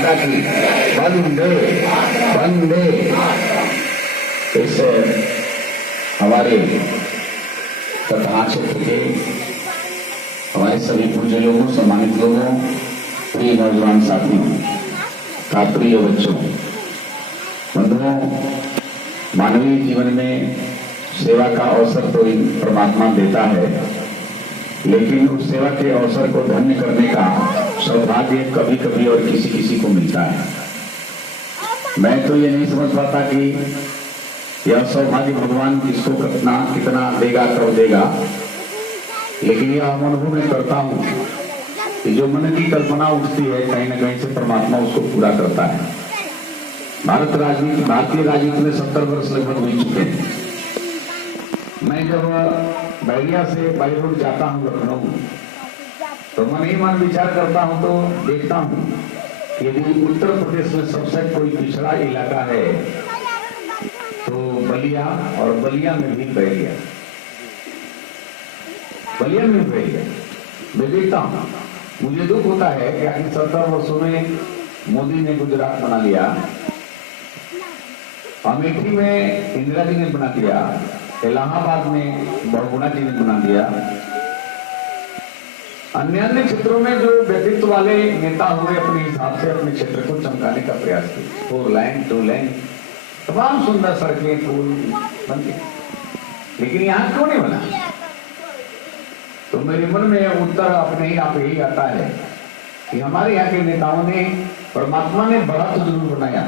माता की वंदे वंदे। इस हमारे तथा क्षेत्र के हमारे सभी पूज्य लोगों, सम्मानित लोगों, प्रिय नौजवान साथियों, प्रिय बच्चों, बंधुओं, मानवीय जीवन में सेवा का अवसर तो परमात्मा देता है, लेकिन उस सेवा के अवसर को धन्य करने का सौभाग्य कभी कभी और किसी किसी को मिलता है। मैं तो ये नहीं समझ पाता कि यह सौभाग्य भगवान किसको कितना देगा, कब देगा, लेकिन यह अनुभव मैं करता हूँ कि जो मन की कल्पना उठती है कहीं न कहीं से परमात्मा उसको पूरा करता है। भारतीय राजनीति में 70 वर्ष लगभग हो चुके हैं। मैं जब बैरिया से बाई रोड जाता हूँ लखनऊ, तो मन ही मन विचार करता हूँ तो देखता हूँ कि यदि उत्तर प्रदेश में सबसे कोई पिछड़ा इलाका है तो बलिया, और बलिया में भी बैरिया, बलिया में बैरिया। मैं देखता हूँ, मुझे दुख होता है कि आखिर 70 वर्षों में मोदी ने गुजरात बना लिया, अमेठी में इंदिरा जी ने बना दिया, इलाहाबाद में बहुगुणा जी ने बना दिया, अन्य क्षेत्रों में जो व्यक्तित्व वाले नेता हुए अपने हिसाब से अपने क्षेत्र को चमकाने का प्रयास किया। 4 लाइन 2 लाइन तमाम सुंदर सड़कें पुल बन गए, लेकिन यहाँ क्यों नहीं बना? तो मेरे मन में उत्तर अपने ही आप यही आता है कि हमारे यहाँ के नेताओं ने, परमात्मा ने बड़ा तो जरूर बनाया,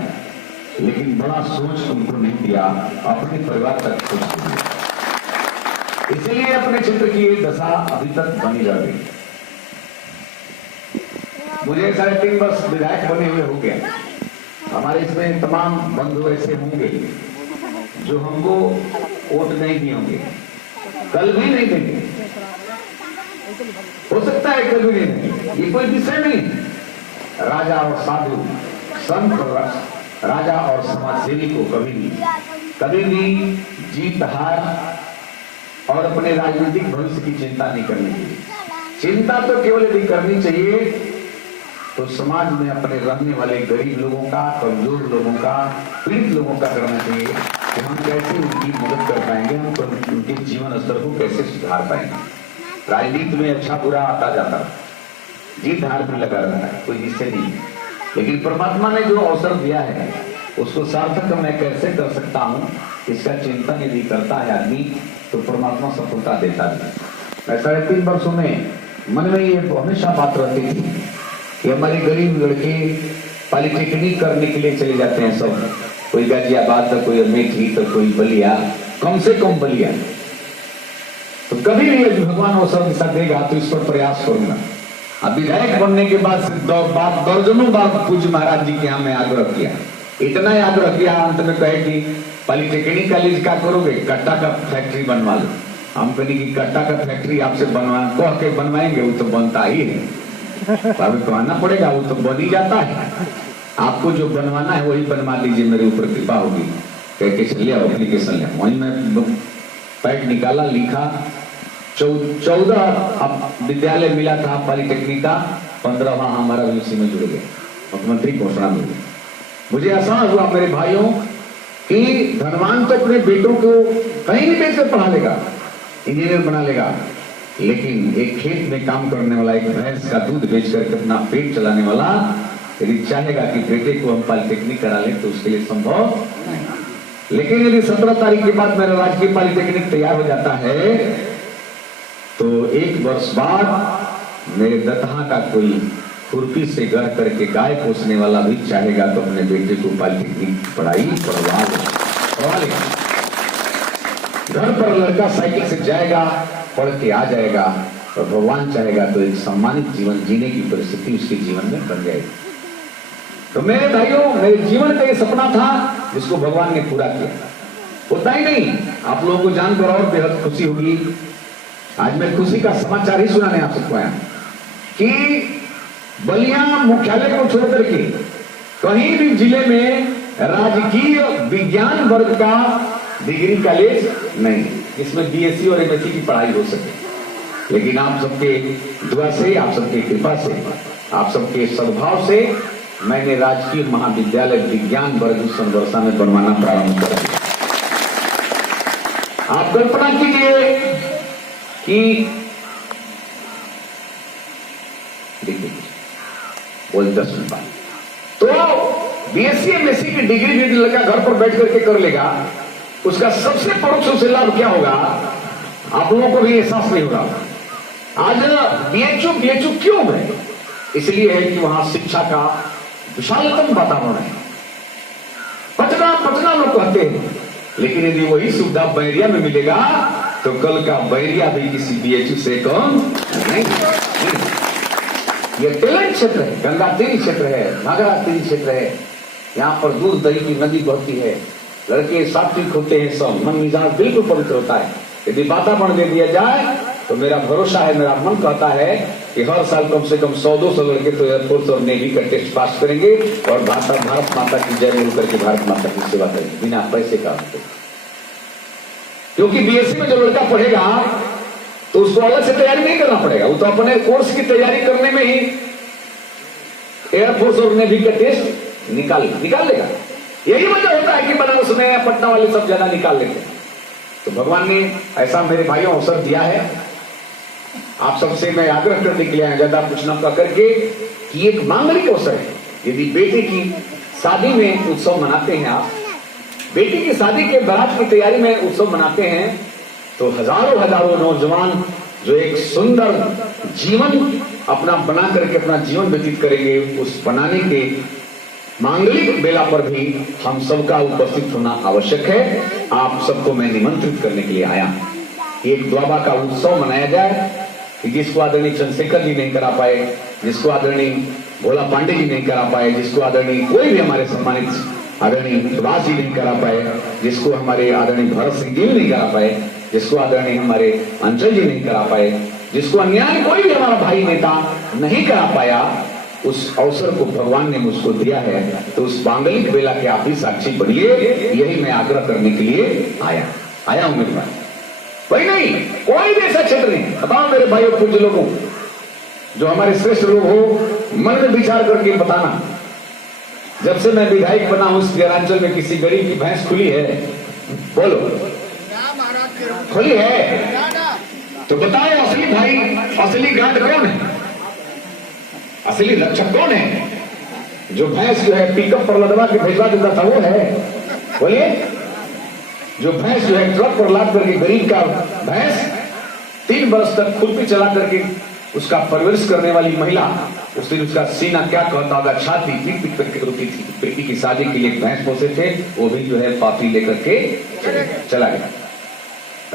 लेकिन बड़ा सोच उनको नहीं दिया, अपने परिवार तक सोच दिया। इसलिए अपने क्षेत्र की ये दशा अभी तक बनी रह गई। मुझे 3.5 वर्ष विधायक बने हुए हो गया। हमारे इसमें तमाम बंधु ऐसे होंगे जो हमको वोट नहीं दिए होंगे, कल भी नहीं देंगे, हो सकता है कल भी नहीं। ये कोई विषय नहीं। राजा और साधु, संत, राजा और समाजसेवी को कभी भी जीत हार और अपने राजनीतिक भविष्य की चिंता नहीं करनी चाहिए। चिंता तो केवल यदि करनी चाहिए तो समाज में अपने रहने वाले गरीब लोगों का, कमजोर लोगों का, पीड़ित लोगों का करना चाहिए कि हम कैसे उनकी मदद कर पाएंगे, हम उनके जीवन स्तर को कैसे सुधार पाएंगे। राजनीति में अच्छा बुरा आता जाता, जीत हार भी लगा रहता है, कोई निश्चय नहीं। लेकिन परमात्मा ने जो अवसर दिया है उसको सार्थक मैं कैसे कर सकता हूँ, इसका चिंतन यदि करता है आदमी तो परमात्मा सफलता देता है। मैं 3.5 वर्षों में मन में ये हमेशा बात रहती थी कि हमारे गरीब लड़के पॉलिटेक्निक करने के लिए चले जाते हैं सब, कोई गाजियाबाद तो कोई अमेठी तो कोई बलिया, कम से कम बलिया। तो कभी भी यदि भगवान अवसर दिशा देगा तो इस पर प्रयास करूंगा। अब विधायक बनने के बाद दर्जनों बार पूज्य महाराज जी के यहाँ मैं आग्रह किया, इतना आग्रह किया, अंत में कहे कि पॉलिटेक्निक कॉलेज क्या करोगे, कट्टा का फैक्ट्री बनवा लो। हम कहें कि कट्टा का फैक्ट्री आपसे बनवाएंगे, वो तो बनता ही है, अभी बनवाना पड़ेगा, वो तो बन ही जाता है। आपको जो बनवाना है वही बनवा लीजिए, मेरे ऊपर कृपा होगी। कह के चलिए एप्लीकेशन ले, वहीं मैं पैड निकाला, लिखा। 14 विद्यालय मिला था पॉलिटेक्निक का, 15वां हमारा भी उसी में जुड़ गया, मुख्यमंत्री घोषणा मिल गई। मुझे आसान हुआ मेरे भाइयों कि धनवान तो अपने बेटों को कहीं भी बेच कर पढ़ा लेगा, इंजीनियर बना लेगा, लेकिन एक खेत में काम करने वाला, एक भैंस का दूध बेच करके अपना पेट चलाने वाला यदि चाहेगा कि बेटे को हम पॉलिटेक्निक करा लें तो उसके लिए संभव नहीं। लेकिन यदि 17 तारीख के बाद मेरा राजकीय पॉलिटेक्निक तैयार हो जाता है तो 1 वर्ष बाद मेरे दतहा का कोई खुरपी से घर करके गाय पोसने वाला भी चाहेगा तो अपने बेटे को पॉलिटेक्निक पढ़ाई करवा लेगा। घर पर लड़का साइकिल से जाएगा, पढ़ के आ जाएगा, और भगवान चाहेगा तो एक सम्मानित जीवन जीने की परिस्थिति उसके जीवन में बन जाएगी। तो मेरे भाइयों, मेरे जीवन का ये सपना था जिसको भगवान ने पूरा किया। उतना ही नहीं, आप लोगों को जानकर और बेहद खुशी होगी। आज मैं खुशी का समाचार ही सुनाने आप सबको आया कि बलिया मुख्यालय को छोड़कर के कहीं भी जिले में राजकीय विज्ञान वर्ग का डिग्री कॉलेज नहीं, इसमें बीएससी और एमएससी की पढ़ाई हो सके। लेकिन आप सबके दुआ से, आप सबके कृपा से, आप सबके सद्भाव से मैंने राजकीय महाविद्यालय विज्ञान वर्ग संवर्षा में बनवाना प्रारंभ कर दिया। आप कल्पना कीजिए कि देखिए बोल 10 मिनट बाद तो बीएससी एमएससी की डिग्री भी लड़का घर पर बैठ करके कर लेगा, उसका सबसे परोक्ष से लाभ क्या होगा आप लोगों को भी एहसास नहीं होगा। आज बीएचयू क्यों है? इसलिए है कि वहां शिक्षा का विशालतम वातावरण है। पटना लोग कहते हैं, लेकिन यदि वही सुविधा बैरिया में मिलेगा तो कल का बैरिया भी किसी बीएचयू से कम नहीं। ये टैलेंट क्षेत्र है, गंगा तीरी क्षेत्र है, घाघरा तीरी क्षेत्र है। यहाँ पर दूध दही की नदी बहती है, लड़के सात्विक होते हैं, सब मन मिजाज बिल्कुल पवित्र होता है। यदि वातावरण दे दिया जाए तो मेरा भरोसा है, मेरा मन कहता है कि हर साल कम से कम 100-200 लड़के तो एयरफोर्स और नेवी का टेस्ट पास करेंगे और भारत माता की जय बोल करके भारत माता की सेवा करेंगे बिना पैसे का। क्योंकि बीएससी में जो लड़का पढ़ेगा तो उसको अलग से तैयारी नहीं करना पड़ेगा, वो तो अपने कोर्स की तैयारी करने में ही एयरफोर्स और नेवी का टेस्ट निकाल लेगा। यही वजह होता है कि बनारस में पटना वाले सब ज्यादा निकाल लेते हैं। तो भगवान ने ऐसा मेरे भाइयों अवसर दिया है। आप सबसे मैं आग्रह करने के लिए ज्यादा पूछना करके कि एक मांगलिक अवसर है। यदि बेटे की शादी में उत्सव मनाते हैं, आप बेटी की शादी के बारात की तैयारी में उत्सव मनाते हैं, तो हजारों नौजवान जो एक सुंदर जीवन अपना बना करके अपना जीवन व्यतीत करेंगे, उस बनाने के मांगलिक बेला पर भी हम सबका उपस्थित होना आवश्यक है। आप सबको मैं निमंत्रित करने के लिए आया। एक द्वाबा का उत्सव मनाया जाए कि जिसको आदरणीय चंद्रशेखर जी नहीं करा पाए, जिसको आदरणीय भोला पांडे जी नहीं करा पाए, जिसको आदरणीय कोई भी हमारे सम्मानित आदरणीय सुभाष जी नहीं करा पाए, जिसको हमारे आदरणीय भरत सिंह जी नहीं करा पाए, जिसको आदरणीय हमारे अंचल जी नहीं करा पाए, जिसको अन्याय कोई भी हमारा भाई नेता नहीं करा पाया, उस अवसर को भगवान ने मुझको दिया है। तो उस मांगलिक बेला के आप भी साक्षी बनिए, यही मैं आग्रह करने के लिए आया हूं मेरे भाई। वही नहीं, कोई भी ऐसा क्षेत्र नहीं। बताओ मेरे भाइयों पूज्य लोगों, जो हमारे श्रेष्ठ लोग हो, मन में विचार करके बताना। जब से मैं विधायक बना हूं इस ग्रामांचल में किसी गरीब की भैंस खुली है? बोलो, खुली है? तो बताओ असली भाई, असली गांठ कौन है? असली रक्षक कौन है? जो भैंस जो है पिकअप पर लदवा के भेजवा देता था वो है? बोलिए। जो भैंस जो है ट्रक पर लाद करके गरीब का भैंस 3 वर्ष तक खुरपी चला करके उसका परवरिश करने वाली महिला, उस दिन उसका सीना क्या कहता होगा, छाती पीट करके रोती थी। बेटी की शादी के लिए भैंस पोसे थे, वो भी जो है पापी लेकर के चला गया।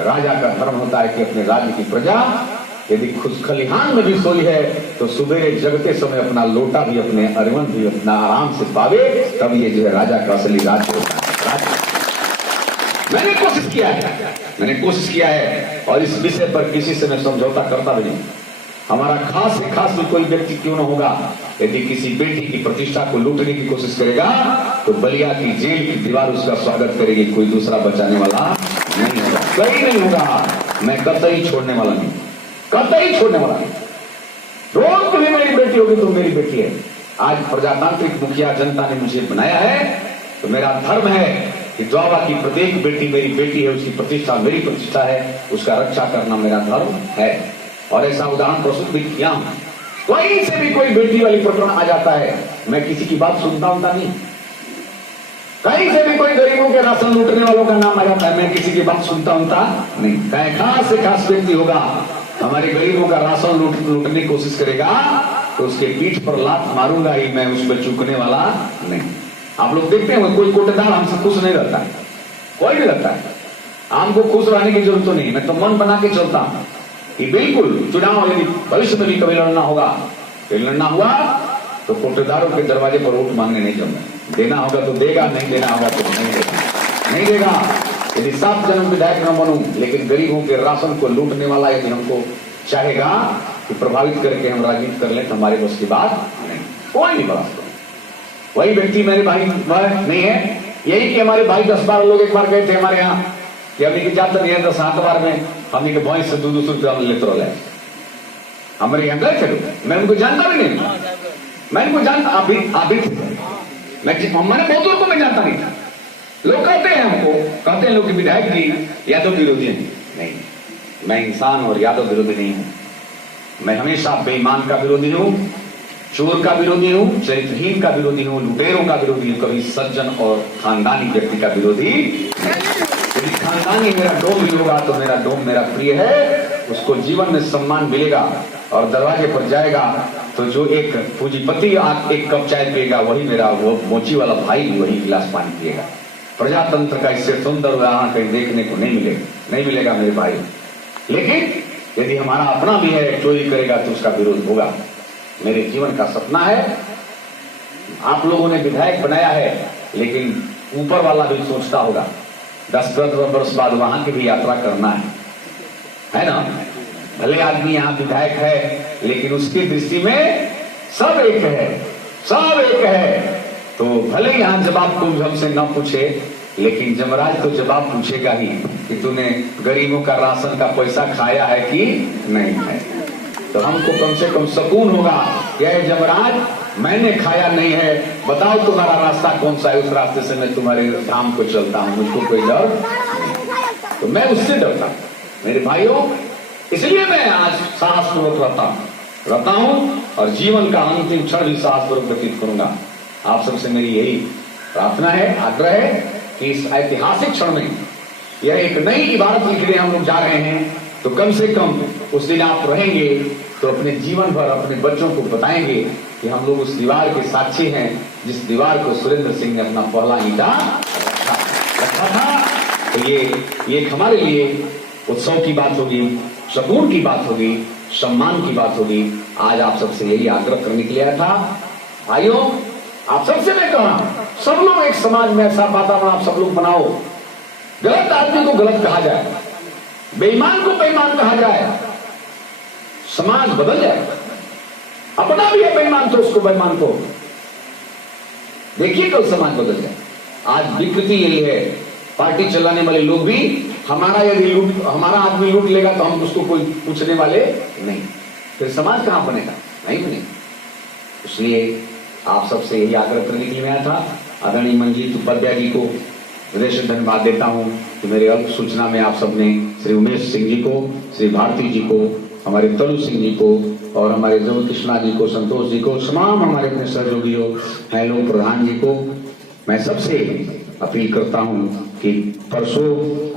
राजा का धर्म होता है कि अपने राज्य की प्रजा यदि खुद खलिहान में भी सोई है तो सुबेरे जगते समय अपना लोटा भी, अपने अरिवन भी अपना आराम से पावे, तब ये जो है राजा का असली राज्य होता है। मैंने कोशिश किया है और इस विषय पर किसी से मैं समझौता करता भी नहीं। हमारा खास से खास भी कोई व्यक्ति क्यों न होगा, यदि किसी बेटी की प्रतिष्ठा को लूटने की कोशिश करेगा तो बलिया की जेल की दीवार उसका स्वागत करेगी, कोई दूसरा बचाने वाला नहीं होगा, कोई नहीं होगा। मैं कतई छोड़ने वाला नहीं, कतई छोड़ने वाला नहीं। रोज तुम्हें मेरी बेटी होगी तो मेरी बेटी है। आज प्रजातांत्रिक मुखिया जनता ने मुझे बनाया है तो मेरा धर्म है कि द्वाबा की प्रत्येक बेटी मेरी बेटी है, उसकी प्रतिष्ठा मेरी प्रतिष्ठा है, उसका रक्षा करना मेरा धर्म है। और ऐसा उदाहरण प्रस्तुत भी किया हूं। कहीं से भी कोई बेटी वाली प्रकरण आ जाता है, मैं किसी की बात सुनता नहीं। कहीं से भी कोई गरीबों के राशन लूटने वालों का नाम आ जाता है, मैं किसी की बात सुनता नहीं। कहीं खास से खास व्यक्ति होगा हमारे गरीबों का राशन लूटने की कोशिश करेगा तो उसके पीठ पर लात मारूंगा ही, मैं उस पर चूकने वाला नहीं। आप लोग देखते हैं कोई कोटेदार हमसे खुश नहीं रहता है, कोई नहीं रहता है। हमको खुश रहने की जरूरत तो नहीं, मैं तो मन बना के चलता हूं कि बिल्कुल चुनाव यदि भविष्य में भी कभी लड़ना होगा, कभी लड़ना हुआ तो कोटेदारों के दरवाजे पर वोट मांगने नहीं जाऊंगा। देना होगा तो देगा, नहीं देना होगा तो नहीं देगा। यदि 7 जन्म विधायक न बनूं, लेकिन गरीबों के राशन को लूटने वाला यदि हमको चाहेगा कि प्रभावित करके हम राजनीति कर लें तो हमारे बस की बात नहीं, कोई नहीं बता। वही व्यक्ति मेरे भाई नहीं है। यही कि हमारे भाई 10-12 लोग एक बार गए थे हमारे यहाँ कि हमने की जाता नहीं है, 10-7 बार में हमने के भैंस से 200 रुपया लेते रहे। हमारे यहाँ गए थे, मैं उनको जानता भी नहीं। मैं इनको जानता, आप भी थे। मैंने बहुत लोगों को मैं जानता नहीं था। लोग कहते हैं हमको, कहते हैं लोग कि विधायक जी यादव विरोधी हैं। नहीं, मैं इंसान और यादव विरोधी नहीं हूं। मैं हमेशा बेईमान का विरोधी हूं, चोर का विरोधी हूं, चरित्रहीन का विरोधी हूं, लुटेरों का विरोधी हूं, कभी सज्जन और खानदानी व्यक्ति का विरोधी। यदि खानदानी मेरा डोम भी होगा तो मेरा डोम मेरा प्रिय है, उसको जीवन में सम्मान मिलेगा और दरवाजे पर जाएगा तो जो एक पूंजीपति एक कप चाय पिएगा वही मेरा वो मोची वाला भाई भी वही गिलास पानी पिएगा। प्रजातंत्र का इससे सुंदर उदाहरण कहीं देखने को नहीं मिलेगा मेरे भाई। लेकिन यदि हमारा अपना भी है, चोरी करेगा तो उसका विरोध होगा। मेरे जीवन का सपना है, आप लोगों ने विधायक बनाया है, लेकिन ऊपर वाला भी सोचता होगा 10-15 वर्ष बाद वहां की भी यात्रा करना है ना। भले आदमी यहाँ विधायक है, लेकिन उसकी दृष्टि में सब एक है, सब एक है। तो भले यहाँ जवाब कोई हमसे न पूछे, लेकिन जमराज तो जवाब पूछेगा ही कि तूने गरीबों का राशन का पैसा खाया है कि नहीं है। तो हमको कम से कम सुकून होगा कि जमराज मैंने खाया नहीं है, बताओ तुम्हारा रास्ता कौन सा है, उस रास्ते से मैं तुम्हारे धाम को चलता हूं, मुझको कोई डर नहीं। तो मैं उससे डरता हूं मेरे भाइयों। इसलिए मैं आज साहसपूर्वक रहता हूं और जीवन का अंतिम क्षण भी साहसपूर्वक व्यतीत करूंगा। आप सबसे मेरी यही प्रार्थना है, आग्रह है कि इस ऐतिहासिक क्षण में यह एक नई इबारत लिखने हम लोग जा रहे हैं, तो कम से कम उस दिन आप रहेंगे तो अपने जीवन भर अपने बच्चों को बताएंगे कि हम लोग उस दीवार के साक्षी हैं जिस दीवार को सुरेंद्र सिंह ने अपना पहला ईंटा रखा था। तो ये हमारे लिए उत्सव की बात होगी, सुकून की बात होगी, सम्मान की बात होगी। आज आप सबसे यही आग्रह करने के लिए आया था। भाइयों, आप सबसे मैं कहा, सब लोग एक समाज में ऐसा वातावरण आप सब लोग बनाओ, गलत आदमी को गलत कहा जाए, बेईमान को बेईमान कहा जाए, समाज बदल जाए। अपना भी है बेईमान तो उसको बेईमान को देखिए, कल समाज बदल जाए। आज विकृति यही है, पार्टी चलाने वाले लोग भी हमारा आदमी लूट लेगा तो हम उसको कोई पूछने वाले नहीं, फिर समाज कहां बनेगा, नहीं बनेगा। इसलिए आप सबसे यही आग्रह करने के लिए मैं आया था। आदरणीय मंजीत उपाध्याय जी को हृदय से धन्यवाद देता हूं कि मेरे अल्प सूचना में आप सबने श्री उमेश सिंह जी को, श्री भारती जी को, हमारे तलु सिंह जी को और हमारे जब कृष्णा जी को, संतोष जी को, तमाम हमारे अपने सहयोगियों, हेलो प्रधान जी को मैं सबसे अपील करता हूं कि परसों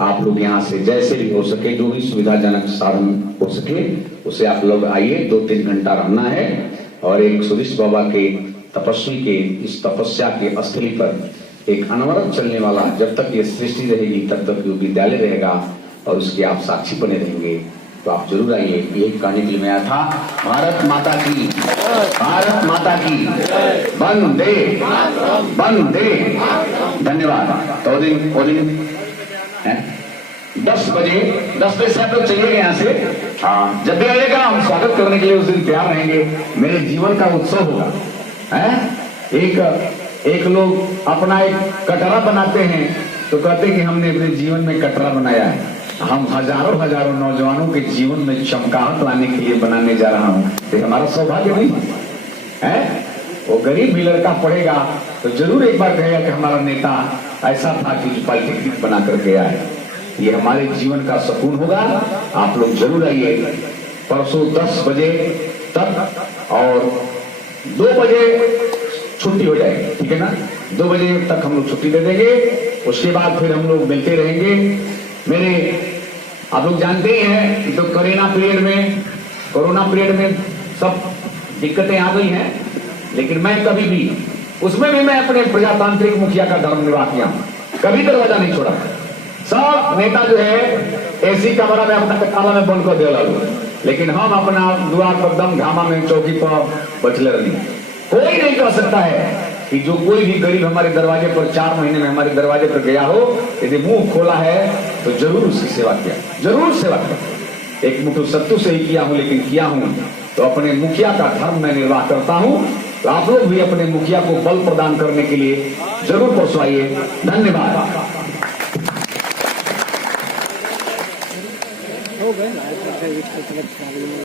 आप लोग यहाँ से जैसे भी हो सके, जो भी सुविधाजनक साधन हो सके उसे आप लोग आइए। 2-3 घंटा रहना है और एक सुरेश बाबा के तपस्वी के इस तपस्या के स्थली पर एक अनवरत चलने वाला, जब तक ये सृष्टि रहेगी तब तक ये विद्यालय रहेगा और उसके आप साक्षी बने रहेंगे। तो आप जरूर आइए। यही कहने के लिए मैं आया था। भारत माता की, भारत माता की वंदे वंदे। धन्यवाद। तो वो दिन 10 बजे से आप लोग चलिएगा यहाँ से। हाँ, जब भी आइएगा हम स्वागत करने के लिए उस दिन तैयार रहेंगे। मेरे जीवन का उत्सव होगा। एक लोग अपना एक कटरा बनाते हैं तो कहते हैं कि हमने अपने जीवन में कटरा बनाया है। हम हजारों नौजवानों के जीवन में चमकाहट लाने के लिए बनाने जा रहा हूँ। तो हमारा सौभाग्य नहीं है? वो गरीब भी लड़का पढ़ेगा तो जरूर एक बार कहेगा कि हमारा नेता ऐसा था कि पॉलिटेक्निक बना कर गया है। ये हमारे जीवन का सुकून होगा। आप लोग जरूर आइए परसों 10 बजे तक और 2 बजे छुट्टी हो जाएगी, ठीक है ना। 2 बजे तक हम लोग छुट्टी दे देंगे। उसके बाद फिर हम लोग मिलते रहेंगे। मेरे आप लोग जानते ही हैं तो कोरोना पीरियड में सब दिक्कतें आ गई हैं, लेकिन मैं कभी भी उसमें भी मैं अपने प्रजातांत्रिक मुखिया का धर्म निर्वाह किया, कभी दरवाजा नहीं छोड़ा। सब नेता जो है एसी कमरा में अपना कमरा में बंद कर दे, लेकिन हम अपना द्वार पर दम घामा में चौकी पर बचले रही। कोई नहीं कह सकता है कि जो कोई भी गरीब हमारे दरवाजे पर 4 महीने में हमारे दरवाजे पर गया हो, यदि मुंह खोला है तो जरूर उसकी सेवा किया, जरूर सेवा किया। एक मुठ्ठी सत्तू से ही किया हूं, लेकिन किया हूं तो अपने मुखिया का धर्म मैं निर्वाह करता हूं। तो आप लोग भी अपने मुखिया को बल प्रदान करने के लिए जरूर परसों धन्यवाद।